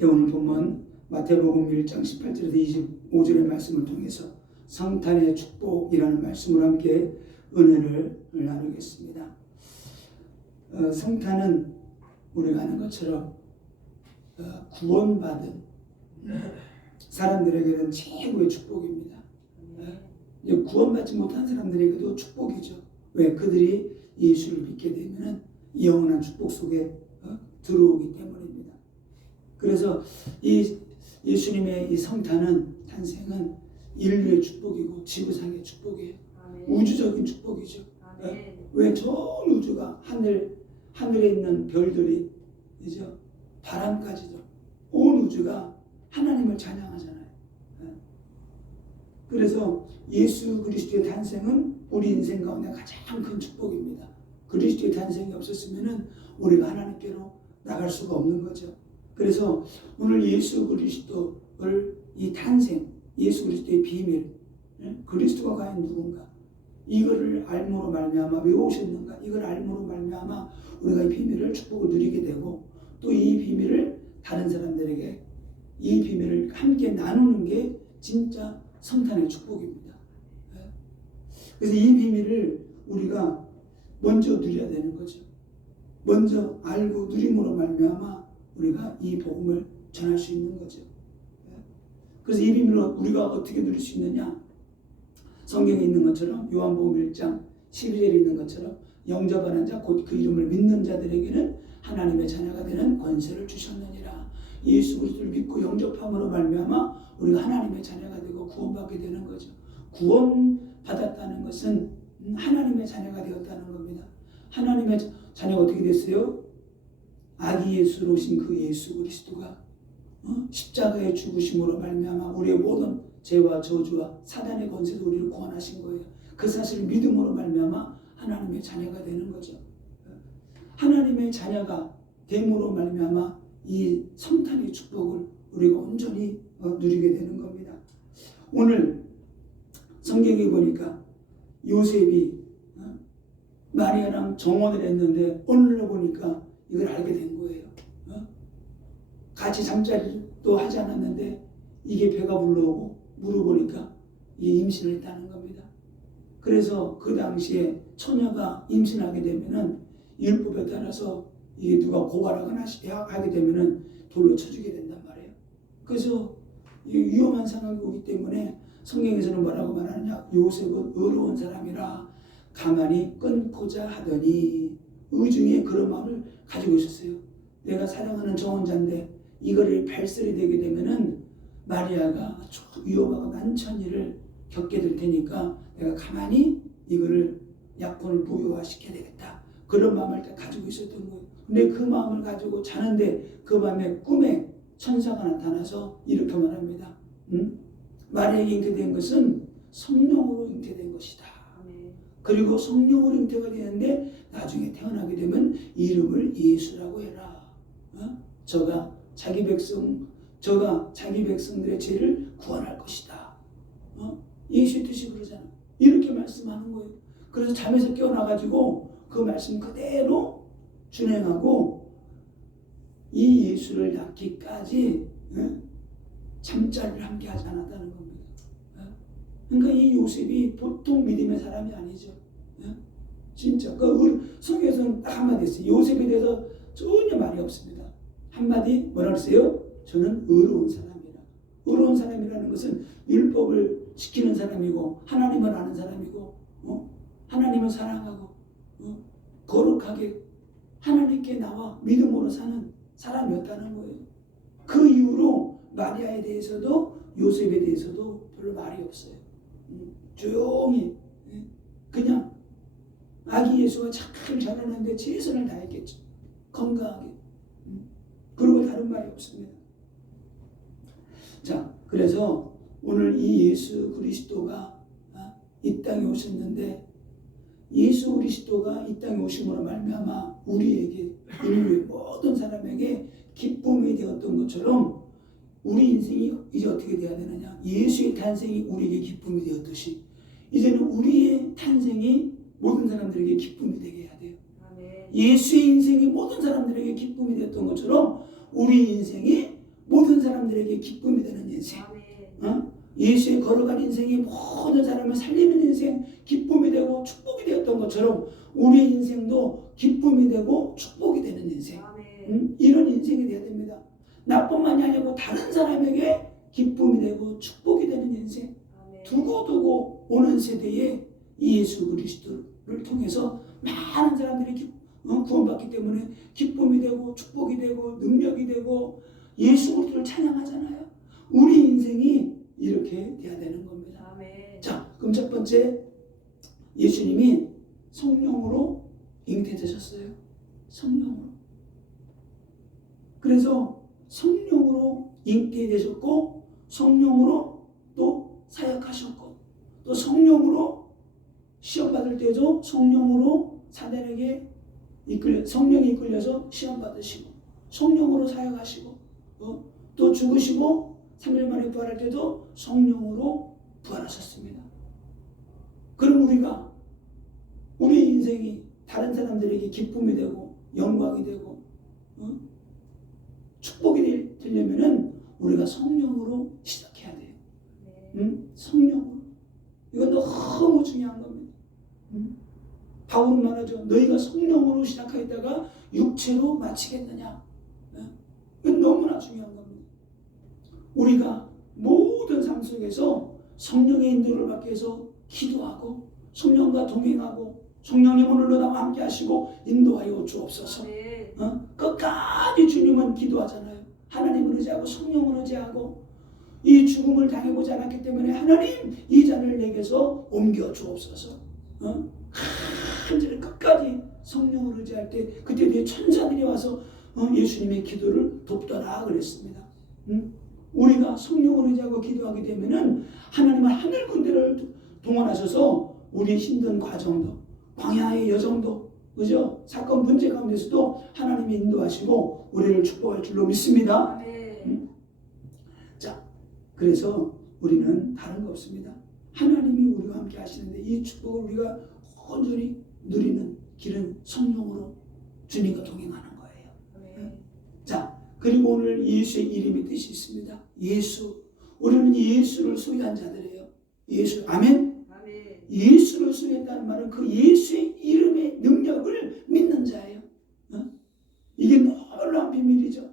오늘 본문 마태복음 1장 18절에서 25절의 말씀을 통해서 성탄의 축복이라는 말씀으로 함께 은혜를 나누겠습니다. 성탄은 우리가 아는 것처럼 구원받은 사람들에게는 최고의 축복입니다. 구원받지 못한 사람들에게도 축복이죠. 왜? 그들이 예수를 믿게 되면 영원한 축복 속에 들어오기 때문입니다. 그래서 이 예수님의 이 성탄은, 탄생은 인류의 축복이고 지구상의 축복이에요. 우주적인 축복이죠. 왜? 전 우주가 하늘에 있는 별들이 이죠, 바람까지도 온 우주가 하나님을 찬양하잖아요. 그래서 예수 그리스도의 탄생은 우리 인생 가운데 가장 큰 축복입니다. 그리스도의 탄생이 없었으면 우리가 하나님께로 나갈 수가 없는 거죠. 그래서 오늘 예수 그리스도를 이 탄생, 예수 그리스도의 비밀, 그리스도가 과연 누군가, 이거를 알므로 말미암아 왜 오셨는가, 이걸 알므로 말미암아 우리가 이 비밀을, 축복을 누리게 되고, 또 이 비밀을 다른 사람들에게 이 비밀을 함께 나누는 게 진짜 성탄의 축복입니다. 그래서 이 비밀을 우리가 먼저 누려야 되는 거죠. 먼저 알고 누림으로 말미암아 우리가 이 복음을 전할 수 있는 거죠. 그래서 이 비밀을 우리가 어떻게 누릴 수 있느냐? 성경에 있는 것처럼 요한복음 1장 12절에 있는 것처럼 영접하는 자 곧 그 이름을 믿는 자들에게는 하나님의 자녀가 되는 권세를 주셨느니라. 예수 그리스도를 믿고 영접함으로 말미암아 우리가 하나님의 자녀가 되고 구원받게 되는 거죠. 구원받았다는 것은 하나님의 자녀가 되었다는 겁니다. 하나님의 자녀가 어떻게 됐어요? 아기 예수로 오신 그 예수 그리스도가 십자가의 죽으심으로 말미암아 우리의 모든 죄와 저주와 사단의 권세도 우리를 구원하신 거예요. 그 사실을 믿음으로 말미암아 하나님의 자녀가 되는 거죠. 하나님의 자녀가 됨으로 말미암아 이 성탄의 축복을 우리가 온전히 누리게 되는 겁니다. 오늘 성경에 보니까 요셉이 마리아랑 정혼을 했는데 오늘로 보니까 이걸 알게 된 거예요. 같이 잠자리도 하지 않았는데 이게 배가 불러오고 물어보니까 이게 임신을 했다는 겁니다. 그래서 그 당시에 처녀가 임신하게 되면은 율법에 따라서 이게 누가 고발하거나 하게 되면은 돌로 쳐주게 된단 말이에요. 그래서 위험한 상황이 오기 때문에 성경에서는 뭐라고 말하느냐? 요셉은 의로운 사람이라 가만히 끊고자 하더니, 의중에 그런 마음을 가지고 있었어요. 내가 사랑하는 정혼자인데 이거를 발설이 되게 되면은 마리아가 아주 위험하고 난처한 일을 겪게 될 테니까 내가 가만히 이거를 약혼을 무효화시켜야 되겠다. 그런 마음을 가지고 있었던 거예요. 근데 그 마음을 가지고 자는데 그 밤에 꿈에 천사가 나타나서 이렇게 말합니다. 마리아에게 잉태된 것은 성령으로 잉태된 것이다. 그리고 성령으로 잉태가 되는데 나중에 태어나게 되면 이름을 예수라고 해라. 저가 자기 백성들의 죄를 구원할 것이다. 예수의 뜻이 그러잖아. 이렇게 말씀하는 거예요. 그래서 잠에서 깨어나가지고 그 말씀 그대로 준행하고 이 예수를 낳기까지 잠자리를 함께 하지 않았다는 겁니다. 그러니까 이 요셉이 보통 믿음의 사람이 아니죠. 진짜. 성경에서는 딱 한마디 했어요. 요셉에 대해서 전혀 말이 없습니다. 한마디 뭐라 그랬어요? 저는 의로운 사람이라. 의로운 사람이라는 것은 율법을 지키는 사람이고 하나님을 아는 사람이고 하나님을 사랑하고 거룩하게 하나님께 나와 믿음으로 사는 사람이었다는 거예요. 그 이후로 마리아에 대해서도 요셉에 대해서도 별로 말이 없어요. 조용히 그냥 아기 예수가 잘 자라는데 최선을 다했겠죠. 건강하게. 그리고 다른 말이 없습니다. 자, 그래서 오늘 이 예수 그리스도가 이 땅에 오셨는데, 예수 그리스도가 이 땅에 오심으로 말미암아 우리에게, 인류의 모든 사람에게 기쁨이 되었던 것처럼 우리 인생이 이제 어떻게 되어야 되느냐? 예수의 탄생이 우리에게 기쁨이 되었듯이 이제는 우리의 탄생이 모든 사람들에게 기쁨이 되게 해야 돼요. 예수의 인생이 모든 사람들에게 기쁨이 되었던 것처럼 우리 인생이 사람들에게 기쁨이 되는 인생, 예수의 걸어간 인생이 모든 사람을 살리는 인생, 기쁨이 되고 축복이 되었던 것처럼 우리의 인생도 기쁨이 되고 축복이 되는 인생, 이런 인생이 되어야 됩니다. 나뿐만이 아니고 다른 사람에게 기쁨이 되고 축복이 되는 인생, 두고두고 오는 세대에 예수 그리스도를 통해서 많은 사람들이 구원받기 때문에 기쁨이 되고 축복이 되고 능력이 되고 예수 그리스도를 찬양하잖아요. 우리 인생이 이렇게 돼야 되는 겁니다. 자, 그럼 첫 번째, 예수님이 성령으로 잉태되셨어요. 성령으로. 그래서 성령으로 잉태되셨고 성령으로 또 사역하셨고 또 성령으로 시험 받을 때도 성령으로 사단에게 성령이 이끌려서 시험 받으시고 성령으로 사역하시고 또 죽으시고 3일 만에 부활할 때도 성령으로 부활하셨습니다. 그럼 우리가 우리 인생이 다른 사람들에게 기쁨이 되고 영광이 되고 축복이 되려면은 우리가 성령으로 시작해야 돼요. 성령으로. 이건 너무 중요한 겁니다. 바울은 말하죠. 너희가 성령으로 시작하였다가 육체로 마치겠느냐. 이건 너무나 중요한 겁니다. 우리가 모든 삶 속에서 성령의 인도를 받기 위해서 기도하고 성령과 동행하고 성령님 오늘도 나와 함께 하시고 인도하여 주옵소서. 끝까지 주님은 기도하잖아요. 하나님을 의지하고 성령을 의지하고 이 죽음을 당해보지 않았기 때문에 하나님 이 잔을 내게서 옮겨 주옵소서. 간절히 끝까지 성령을 의지할 때 그때 뒤에 천사들이 와서 예수님의 기도를 돕더라 그랬습니다. 우리가 성령을 의지하고 기도하게 되면은 하나님은 하늘 군대를 동원하셔서 우리의 힘든 과정도 광야의 여정도 그죠? 사건 문제 가운데서도 하나님이 인도하시고 우리를 축복할 줄로 믿습니다. 자, 그래서 우리는 다른 거 없습니다. 하나님이 우리와 함께 하시는데 이 축복을 우리가 온전히 누리는 길은 성령으로 주님과 동행하는 거예요. 자, 그리고 오늘 예수의 이름의 뜻이 있습니다. 예수. 우리는 예수를 소유한 자들이에요. 예수. 아멘. 예수를 소유했다는 말은 그 예수의 이름의 능력을 믿는 자예요. 이게 놀라운 비밀이죠.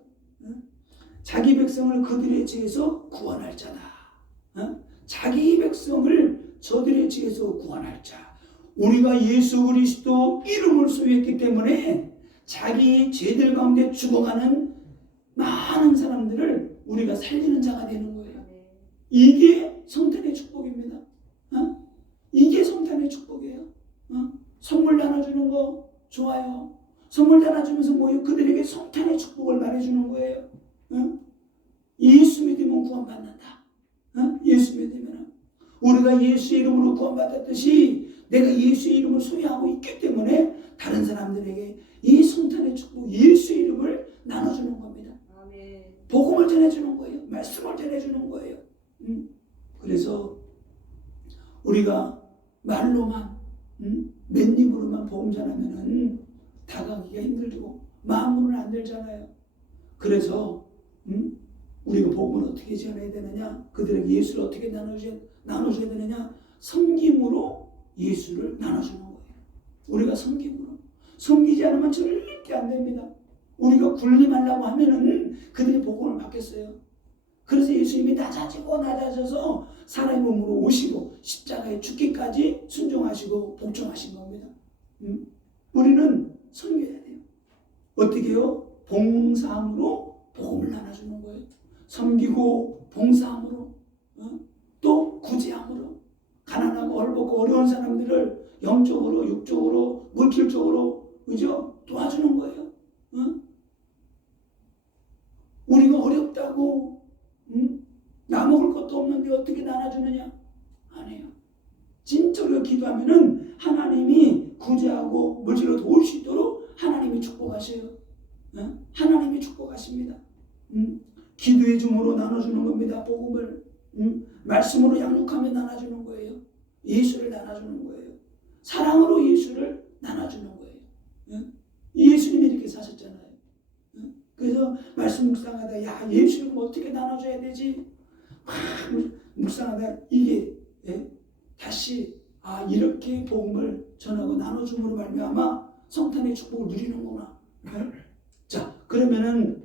자기 백성을 그들의 죄에서 구원할 자다. 자기 백성을 저들의 죄에서 구원할 자. 우리가 예수 그리스도 이름을 소유했기 때문에 자기 죄들 가운데 죽어가는 많은 사람들을 우리가 살리는 자가 되는 거예요. 이게 성탄의 축복입니다. 이게 성탄의 축복이에요. 선물 나눠주는 거 좋아요. 선물 나눠주면서 뭐예요? 그들에게 성탄의 축복을 말해주는 거예요. 예수 믿으면 구원받는다. 예수 믿으면 우리가 예수의 이름으로 구원받았듯이 내가 예수의 이름을 소유하고 있기 때문에 다른 사람들에게 이 성탄의 축복, 예수의 이름을 나눠주는 겁니다. 복음을 전해주는 거예요. 말씀을 전해주는 거예요. 그래서 우리가 말로만 맨입으로만 복음 전하면은 다가가기가 힘들고 마음으로는 안 되잖아요. 그래서 우리가 복음을 어떻게 전해야 되느냐, 그들에게 예수를 어떻게 나눠줘야 되느냐, 섬김으로 예수를 나눠주는 거예요. 우리가 섬김으로. 섬기지 않으면 절대 안 됩니다. 우리가 군림하려고 하면은 그들이 복음을 받겠어요. 그래서 예수님이 낮아져서 사람의 몸으로 오시고 십자가에 죽기까지 순종하시고 복종하신 겁니다. 우리는 섬겨야 돼요. 어떻게 해요? 봉사함으로 복음을 나눠주는 거예요. 섬기고 봉사함으로 또 구제함으로 가난하고 얼벗고 어려운 사람들을 영적으로 육적으로 물질적으로 그죠? 도와주는 거예요. 우리가 어렵다고 나 먹을 것도 없는데 어떻게 나눠주느냐? 아니에요. 진짜로 기도하면은 하나님이 구제하고 물질로 도울 수 있도록 하나님이 축복하셔요. 하나님이 축복하십니다. 기도의 줌으로 나눠주는 겁니다. 복음을 말씀으로 양육하며 나눠주는 거예요. 예수를 나눠주는 거예요. 사랑으로 예수를 나눠주는 거예요. 예수님이 이렇게 사셨잖아요. 그래서 말씀 묵상하다 야 예수님 어떻게 나눠줘야 되지? 막 묵상하다 이게 다시 이렇게 복음을 전하고 나눠줌으로 말미암아 성탄의 축복을 누리는구나. 자 그러면은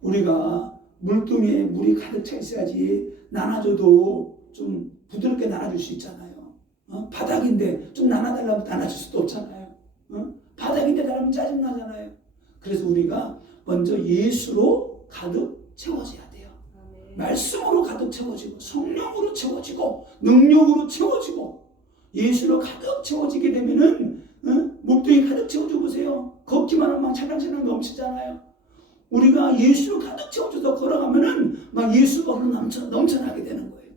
우리가 물동에 물이 가득 차 있어야지 나눠줘도 좀 부드럽게 나눠줄 수 있잖아요. 바닥인데 좀 나눠달라고 나눠줄 수도 없잖아요. 바닥인데 나누면 짜증나잖아요. 그래서 우리가 먼저 예수로 가득 채워져야 돼요. 말씀으로 가득 채워지고 성령으로 채워지고 능력으로 채워지고 예수로 가득 채워지게 되면은 물동이 가득 채워져 보세요. 걷기만 하면 막 차량차량 넘치잖아요. 우리가 예수로 가득 채워져서 걸어가면은 막 예수가 넘쳐나게 되는 거예요.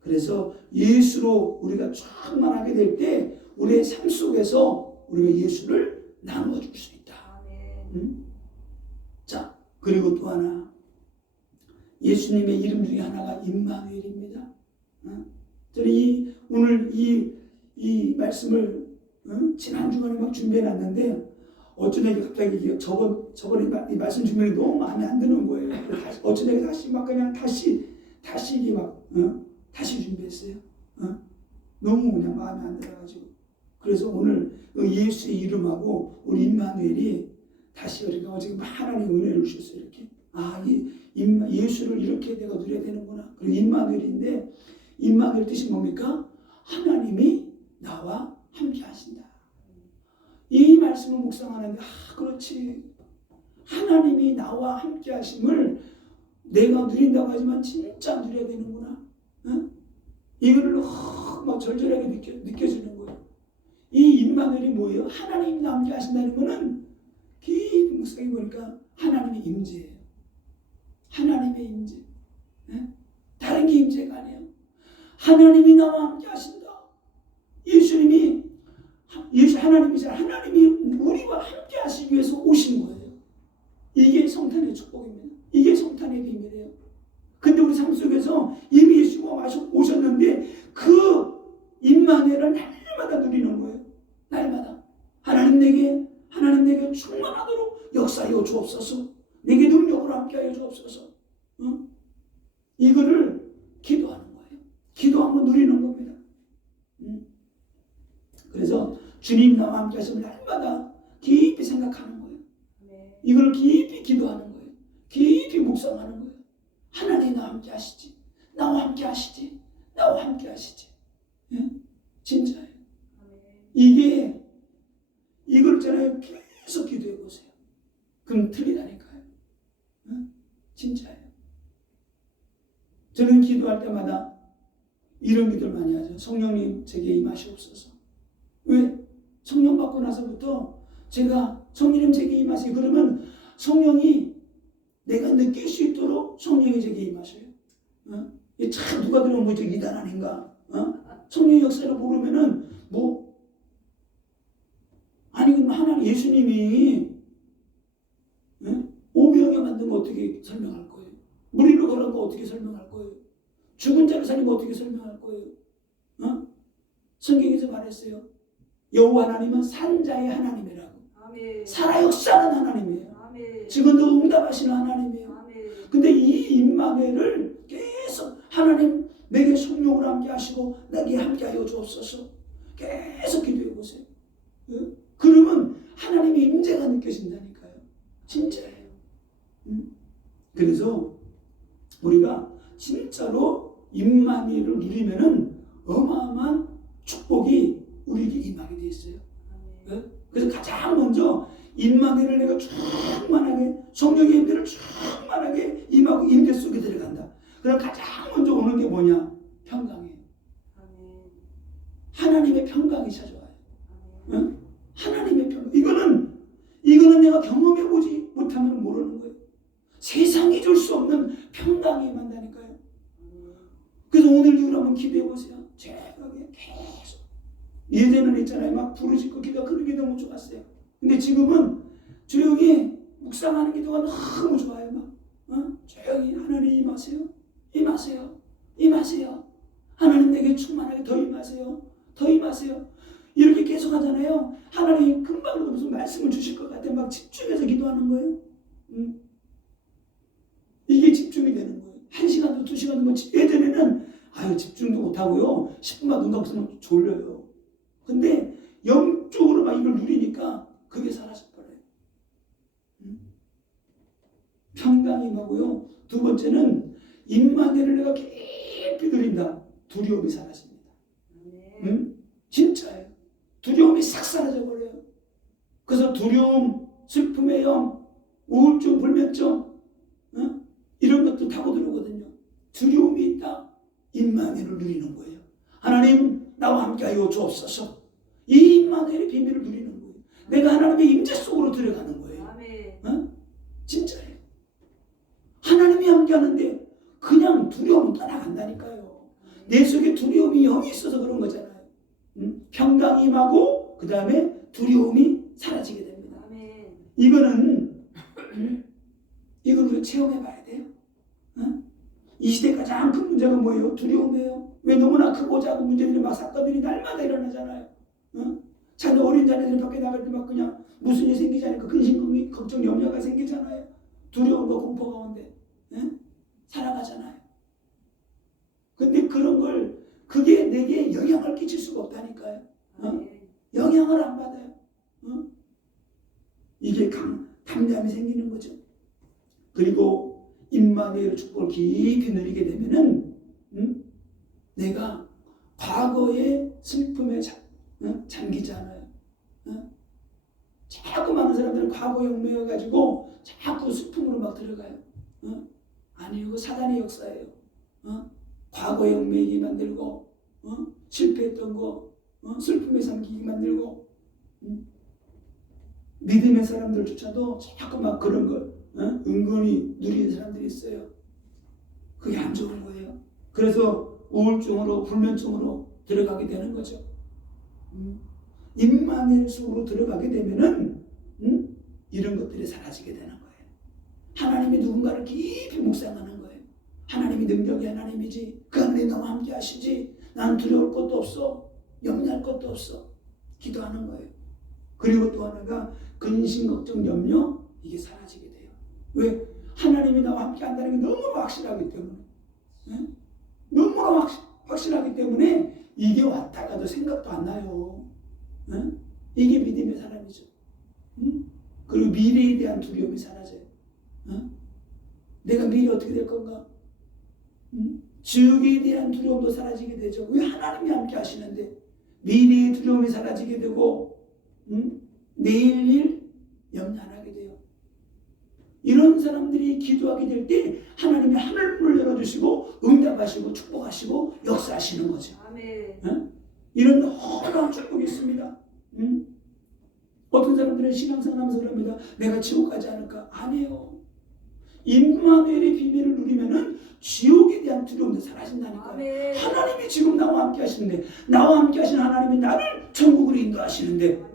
그래서 예수로 우리가 충만하게 될 때 우리의 삶 속에서 우리가 예수를 나누어 줄 수 있다. 자, 그리고 또 하나 예수님의 이름 중에 하나가 임마누엘입니다. 저는 오늘 이 말씀을 지난 주간에 막 준비해 놨는데 어쩌다 갑자기 저번에 이 말씀 준비가 너무 마음에 안 드는 거예요. 어쩌다 다시 막 그냥 다시 이게 막 다시 준비했어요. 너무 그냥 마음에 안 들어가지고 그래서 오늘 예수의 이름하고 우리 임마누엘이 다시 우리가 어제 하나님 은혜를 주셨어요. 이렇게 예수를 이렇게 내가 누려야 되는구나. 그리고 임마누엘인데 임마누엘 뜻이 뭡니까? 하나님이 나와 함께 하신다. 이 말씀을 묵상하는데 그렇지. 하나님이 나와 함께 하심을 내가 누린다고 하지만 진짜 누려야 되는구나. 이거를 막 절절하게 느껴지는 거예요. 이 임마누엘이 뭐예요? 하나님이 나와 함께 하신다는 거는 깊이 묵상해 보니까 하나님의 임재예요. 하나님의 임재. 다른 게 임재가 아니에요. 하나님이 나와 함께 하신다. 하나님이잖아요. 하나님이 우리와 함께 하시기 위해서 오신 거예요. 이게 성탄의 축복입니다. 이게 성탄의 비밀이에요. 근데 우리 삶 속에서 이미 예수가 오셨는데 그 임마누엘을 날마다 누리는 거예요. 날마다. 하나님 내게 충만하도록 역사하여 주옵소서. 내게 능력으로 함께하여 주옵소서. 이거를 기도하는 거예요. 기도하면 누리는 겁니다. 그래서 주님 나와 함께 하시면 날마다 깊이 생각하는 거예요. 이걸 깊이 기도하는 거예요. 깊이 묵상하는 거예요. 하나님 나와 함께 하시지. 나와 함께 하시지. 나와 함께 하시지. 진짜예요. 이걸 있잖아요. 계속 기도해 보세요. 그럼 틀리다니까요. 진짜예요. 저는 기도할 때마다 이런 기도를 많이 하죠. 성령님 제게 임하시옵소서. 왜? 성령 받고 나서부터 제가 성령님 제게 임하세요. 그러면 성령이 내가 느낄 수 있도록 성령이 제게 임하셔요. 참 누가 들으면 뭐 이단 아닌가? 성령의 역사를 모르면은 그럼 하나님 예수님이 오병이어 만든 거 어떻게 설명할 거예요? 무리를 걸은 거 어떻게 설명할 거예요? 죽은 자를 살린 거 어떻게 설명할 거예요? 성경에서 말했어요. 여호와 하나님은 산자의 하나님이라고. 아멘. 살아 역사하는 하나님이에요. 아멘. 지금도 응답하시는 하나님이에요. 아멘. 근데 이 임마누엘을 계속 하나님 내게 성령으로 함께 하시고 내게 함께 하여 주옵소서. 계속 기도해 보세요. 그러면 하나님의 임재가 느껴진다니까요. 진짜예요. 그래서 우리가 진짜로 임마누엘을 누리면은 어마어마한 축복이 우리에게 임하게 돼 있어요. 그래서 가장 먼저 임마누엘을 내가 충만하게 성령의 임재를 충만하게 임하고 임재 속에 들어간다. 그럼 가장 먼저 오는 게 뭐냐? 평강이에요. 하나님의 평강이 찾아와요. 하나님의 평강. 이거는 내가 경험해보지 못하면 모르는 거예요. 세상이 줄 수 없는 평강이 임한다니까요. 그래서 오늘 이후로 한번 기도해보세요. 제가게 계속. 예전에는 있잖아요. 막 부르짖고 기도 그런 기도 너무 좋았어요. 근데 지금은 조용히 묵상하는 기도가 너무 좋아요. 조용히 하나님 임하세요. 임하세요. 임하세요. 하나님 내게 충만하게 더 임하세요. 더 임하세요. 이렇게 계속 하잖아요. 하나님이 금방 무슨 말씀을 주실 것 같아 막 집중해서 기도하는 거예요. 이게 집중이 되는 거예요. 1시간도 2시간도 뭐 예전에는 집중도 못하고요. 10분만 눈 감고 있으면 졸려요. 근데 영적으로 막 이걸 누리니까 그게 사라져버려요. 평강이 임하고요. 두 번째는 임마누엘을 내가 깊이 누린다. 두려움이 사라집니다. 진짜예요. 두려움이 싹 사라져버려요. 그래서 두려움, 슬픔의 영, 우울증, 불면증 이런 것도 타고 들어오거든요. 두려움이 있다. 임마누엘을 누리는 거예요. 하나님 나와 함께하여 주옵소서. 이 임마누엘의 비밀을 누리는 거예요. 내가 하나님의 임재 속으로 들어가는 거예요. 진짜예요. 하나님이 함께하는데 그냥 두려움은 떠나간다니까요. 내 속에 두려움이 영이 있어서 그런 거잖아요. 평강이 임하고 그 다음에 두려움이 사라지게 됩니다. 이거는 우리가 체험해봐야 돼요. 이 시대 가장 큰 문제가 뭐예요? 두려움이에요. 왜 너무나 크고 작은 문제들이 막 사건들이 날마다 일어나잖아요. 자녀 어린 자녀들이 밖에 나갈 때 막 그냥 무슨 일이 생기지 않을까 근심 걱정 염려가 생기잖아요. 두려움과 공포 가운데 살아가잖아요. 근데 그런 걸 그게 내게 영향을 끼칠 수가 없다니까요. 영향을 안 받아요. 이게 담대함이 생기는 거죠. 그리고 임마누엘의 축복을 깊이 누리게 되면은 내가 과거의 슬픔에 잠기지 않아요. 자꾸 많은 사람들은 과거에 얽매여가지고 자꾸 슬픔으로 막 들어가요. 아니요, 그 사단의 역사예요. 과거에 얽매이게 만들고 실패했던 거 슬픔에 잠기게 만들고 믿음의 사람들조차도 자꾸 막 그런 걸 은근히 누리는 사람들이 있어요. 그게 안 좋은 거예요. 그래서 우울증으로 불면증으로 들어가게 되는 거죠. 임마누엘 속으로 들어가게 되면은 이런 것들이 사라지게 되는 거예요. 하나님이 누군가를 깊이 묵상하는 거예요. 하나님이 능력의 하나님이지. 그 하나님 나와 함께 하시지. 난 두려울 것도 없어. 염려할 것도 없어. 기도하는 거예요. 그리고 또 하나가 근심, 걱정, 염려 이게 사라지게 돼요. 왜? 하나님이 나와 함께 한다는 게 너무 확실하기 때문에. 너무 확실하기 때문에 이게 왔다 가도 생각도 안 나요. 이게 믿음의 사람이죠. 그리고 미래에 대한 두려움이 사라져요. 내가 미래 어떻게 될 건가? 지옥에 대한 두려움도 사라지게 되죠. 왜? 하나님이 함께 하시는데 미래의 두려움이 사라지게 되고 내일 일 염려 안 하게 돼요. 이런 사람들이 기도하게 될 때 하나님이 하늘문을 열어주시고 응답하시고 축복하시고 역사하시는 거죠. 이런 놀라운 축복이 있습니다. 어떤 사람들은 신앙생활하면서 그럽니다. 내가 지옥 가지 않을까? 아니에요. 임마누엘의 비밀을 누리면은 지옥에 대한 두려움도 사라진다니까요. 하나님이 지금 나와 함께 하시는데 나와 함께 하시는 하나님이 나를 천국으로 인도하시는데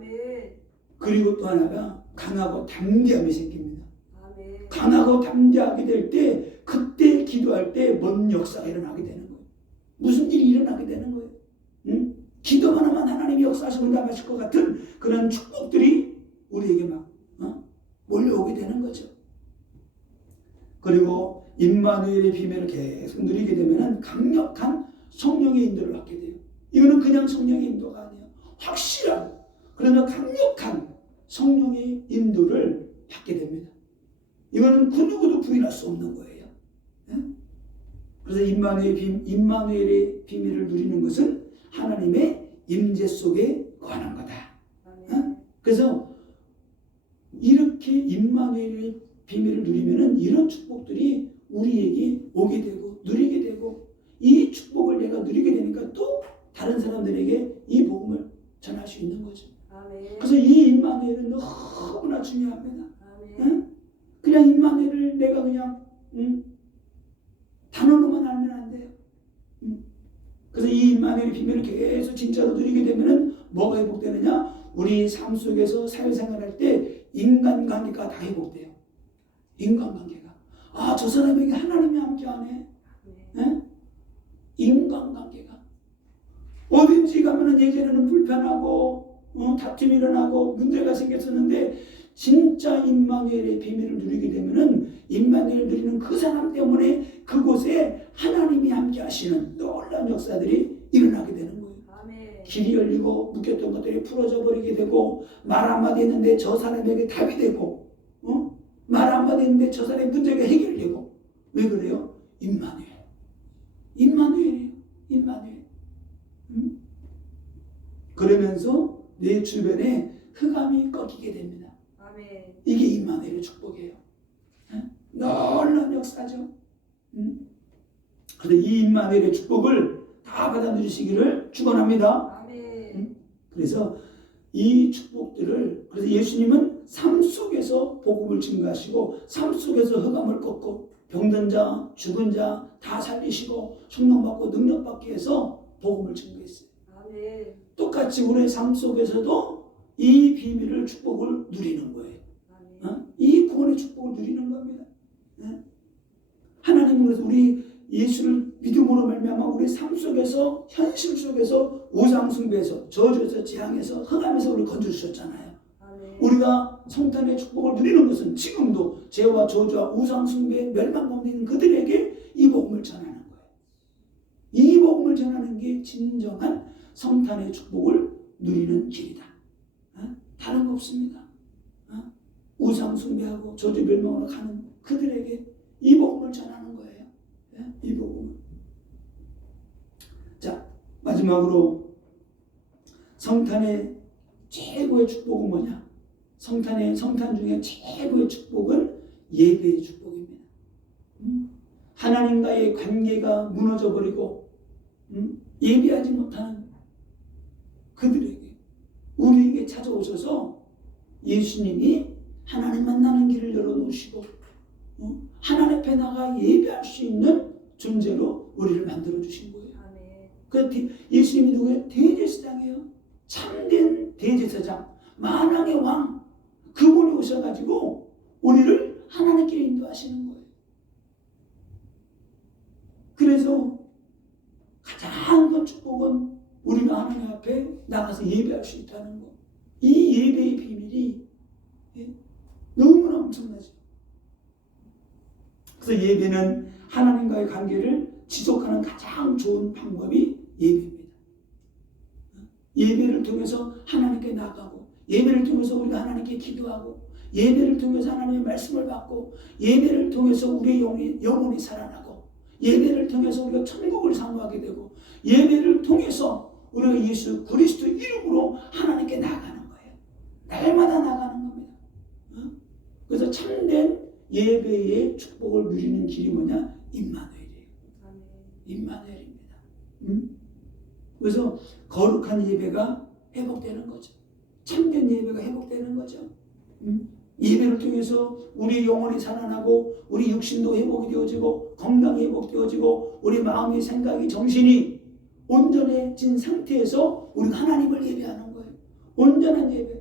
그리고 또 하나가 강하고 담대함이 생깁니다. 강하고 담대하게 될 때 그때 기도할 때 뭔 역사가 일어나게 되는 거예요. 무슨 일이 일어나게 되는 거예요. 기도만 하면 하나님이 역사하시고 응답하실 것 같은 그런 축복들이 우리에게 막 몰려오게 되는 거죠. 그리고 임마누엘의 비밀을 계속 누리게 되면 강력한 성령의 인도를 받게 돼요. 이거는 그냥 성령의 인도가 아니에요. 확실한 그러나 강력한 성령의 인도를 받게 됩니다. 이거는 그 누구도 부인할 수 없는 거예요. 그래서 임마누엘의 비밀을 누리는 것은 하나님의 임재 속에 거하는 거다. 그래서 이렇게 임마누엘의 비밀을 누리면은 이런 축복들이 우리에게 오게 되고 누리게 되고 이 축복을 내가 누리게 되니까 또 다른 사람들에게 이 복음을 전할 수 있는 거죠. 그래서 이 임마누엘은 너무나 중요합니다. 그냥 임마누엘을 내가 그냥 단어로만 알면 안 돼요. 그래서 이 임마누엘의 비밀을 계속 진짜로 누리게 되면은 뭐가 회복되느냐? 우리 삶 속에서 사회생활할 때 인간관계가 다 회복돼요. 인간관계가. 아, 저 사람에게 하나님이 함께하네. 인간관계가. 어딘지 가면은 예전에는 불편하고 다툼이 일어나고 문제가 생겼었는데 진짜 임마누엘의 비밀을 누리게 되면은 임마누엘을 누리는 그 사람 때문에 그곳에 하나님이 함께 하시는 놀라운 역사들이 일어나게 되는 거예요. 아멘. 길이 열리고 묶였던 것들이 풀어져 버리게 되고 말 한마디 했는데 저 사람에게 답이 되고 말 한마디 했는데 저 사람의 문제가 해결되고. 왜 그래요? 임마누엘이에요. 임마누엘. 그러면서 내 주변에 흑암이 꺾이게 됩니다. 아멘. 이게 임마누엘의 축복이에요. 놀라운 역사죠. 그래서 이 임마누엘의 축복을 다 받아 누리시기를 축원합니다. 아멘. 그래서 이 축복들을, 그래서 예수님은 삶 속에서 복음을 증거하시고 삶 속에서 흑암을 꺾고 병든 자, 죽은 자 다 살리시고 성령받고 능력받게 해서 복음을 증거했어요. 아멘. 똑같이 우리의 삶 속에서도 이 비밀을, 축복을 누리는 거예요. 아멘. 이 구원의 축복을 누리는 겁니다. 하나님은 그래서 우리 예수를 믿음으로 말미암아 우리 삶 속에서, 현실 속에서 우상 숭배에서, 저주에서, 재앙에서, 흑암에서 우리를 건져주셨잖아요. 아멘. 우리가 성탄의 축복을 누리는 것은 지금도 죄와 저주와 우상 숭배, 멸망 가운데 있는 그들에게 이 복음을 전하는 거예요. 이 복음을 전하는 게 진정한 성탄의 축복을 누리는 길이다. 다른 거 없습니다. 우상 숭배하고 저주 멸망으로 가는 그들에게 이 복음을 전하는 거예요. 이 복음을. 자, 마지막으로 성탄의 최고의 축복은 뭐냐? 성탄 중에 최고의 축복은 예배의 축복입니다. 하나님과의 관계가 무너져 버리고 예배하지 못하는 그들에게, 우리에게 찾아오셔서 예수님이 하나님 만나는 길을 열어놓으시고 하나님 앞에 나가 예배할 수 있는 존재로 우리를 만들어 주신 거예요. 그 예수님이 누구예요? 대제사장이에요. 참된 대제사장, 만왕의 왕, 그분이 오셔가지고 우리를 하나님께 인도하시는 거예요. 그래서 가장 큰 축복은 우리가 하나님 앞에 나가서 예배할 수 있다는 거. 이 예배의 비밀이 너무나 엄청나죠. 그래서 예배는 하나님과의 관계를 지속하는 가장 좋은 방법이 예배입니다. 예배를 통해서 하나님께 나가고, 예배를 통해서 우리가 하나님께 기도하고, 예배를 통해서 하나님의 말씀을 받고, 예배를 통해서 우리의 영혼이 살아나고, 예배를 통해서 우리가 천국을 사모하게 되고, 예배를 통해서 우리가 예수 그리스도 이름으로 하나님께 나가는 거예요. 날마다 나가는 겁니다. 그래서 참된 예배의 축복을 누리는 길이 뭐냐? 임마누엘이에요. 임마누엘입니다. 그래서 거룩한 예배가 회복되는 거죠. 참된 예배가 회복되는 거죠. 예배를 통해서 우리 영혼이 살아나고, 우리 육신도 회복이 되어지고, 건강이 회복되어지고, 우리 마음이, 생각이, 정신이 온전해진 상태에서 우리가 하나님을 예배하는 거예요. 온전한 예배.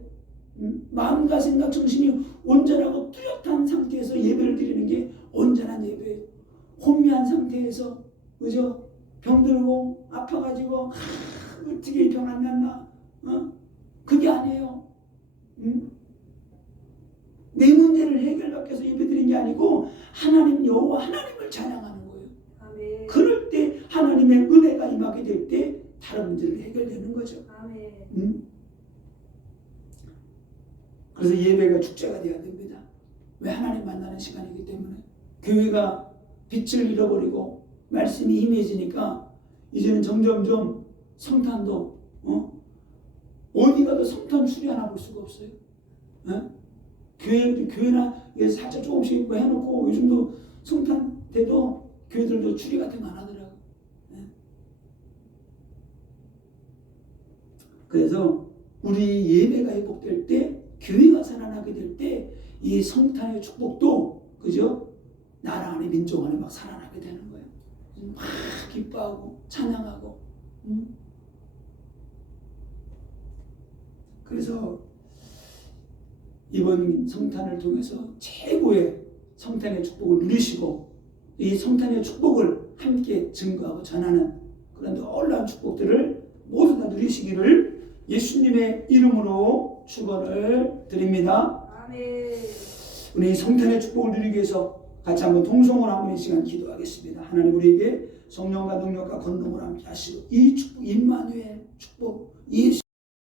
마음과 생각, 정신이 온전하고 뚜렷한 상태에서 예배를 드리는 게 온전한 예배예요. 혼미한 상태에서, 그죠? 병들고 아파가지고 어떻게 병 안 났나? 그게 아니에요. 내 문제를 해결받기 위해서 예배드리는 게 아니고 하나님 여호와 하나님을 찬양하는 거예요. 아멘. 그럴 때 하나님의 은혜가 임하게 될 때 다른 문제를 해결되는 거죠. 아멘. 그래서 예배가 축제가 되어야 됩니다. 왜? 하나님 만나는 시간이기 때문에. 교회가 빛을 잃어버리고 말씀이 희미해지니까 이제는 점점점 성탄도 어디 가도 성탄 추리 하나 볼 수가 없어요. 교회나 살짝 조금씩 해놓고 요즘도 성탄 때도 교회들도 추리 같은 거 안 하더라고. 그래서 우리 예배가 회복될 때, 교회가 살아나게 될 때 이 성탄의 축복도, 그죠? 나라 안에, 민족 안에 막 살아나게 되는 거예요. 막 기뻐하고 찬양하고. 그래서 이번 성탄을 통해서 최고의 성탄의 축복을 누리시고, 이 성탄의 축복을 함께 증거하고 전하는 그런 놀라운 축복들을 모두 다 누리시기를 예수님의 이름으로 축원을 드립니다. 아멘. 우리 성탄의 축복을 누리기 위해서 같이 한번 통성으로 한번 이 시간 기도하겠습니다. 하나님 우리에게 성령과 능력과 권능을 함께 하시고 이 축복 임마누엘 축복 예수